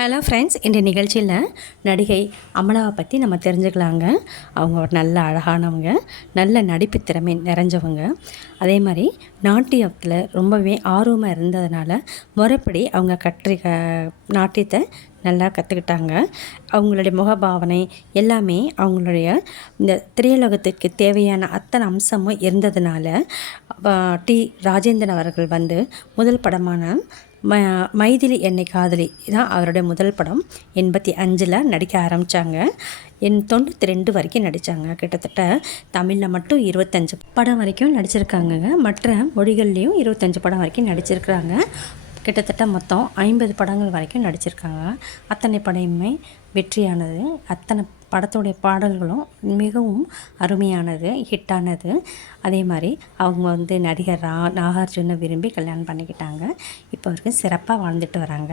Hello friends, இந்த நிகழ்ச்சியில் நடிகை அமலாவை பற்றி நம்ம தெரிஞ்சுக்கலாங்க. அவங்க ஒரு நல்ல அழகானவங்க, நல்ல நடிப்பு திறமை நிறைஞ்சவங்க. அதே மாதிரி நாட்டியத்தில் ரொம்பவே ஆர்வமாக இருந்ததுனால முறைப்படி அவங்க நாட்டியத்தை நல்லா கற்றுக்கிட்டாங்க. அவங்களுடைய முகபாவனை எல்லாமே அவங்களுடைய இந்த திரையுலகத்துக்கு தேவையான அத்தனை அம்சமும் இருந்ததுனால டி ராஜேந்திரன் அவர்கள் முதல் படமான மைதிலி என்னை காதலி தான் அவருடைய முதல் படம். 85 நடிக்க ஆரம்பித்தாங்க. 92 வரைக்கும் நடித்தாங்க. கிட்டத்தட்ட தமிழில் மட்டும் 25 படம் வரைக்கும் நடிச்சிருக்காங்க. மற்ற மொழிகள்லேயும் 25 படம் வரைக்கும் நடிச்சிருக்கிறாங்க. கிட்டத்தட்ட மொத்தம் 50 படங்கள் வரைக்கும் நடிச்சிருக்காங்க. அத்தனை படமுமே வெற்றியானது. அத்தனை படத்துடைய பாடல்களும் மிகவும் அருமையானது, ஹிட்டானது. அதே மாதிரி அவங்க நடிகர் நாகார்ஜுனை விரும்பி கல்யாணம் பண்ணிக்கிட்டாங்க. இப்போ வரைக்கும் சிறப்பாக வாழ்ந்துட்டு வராங்க.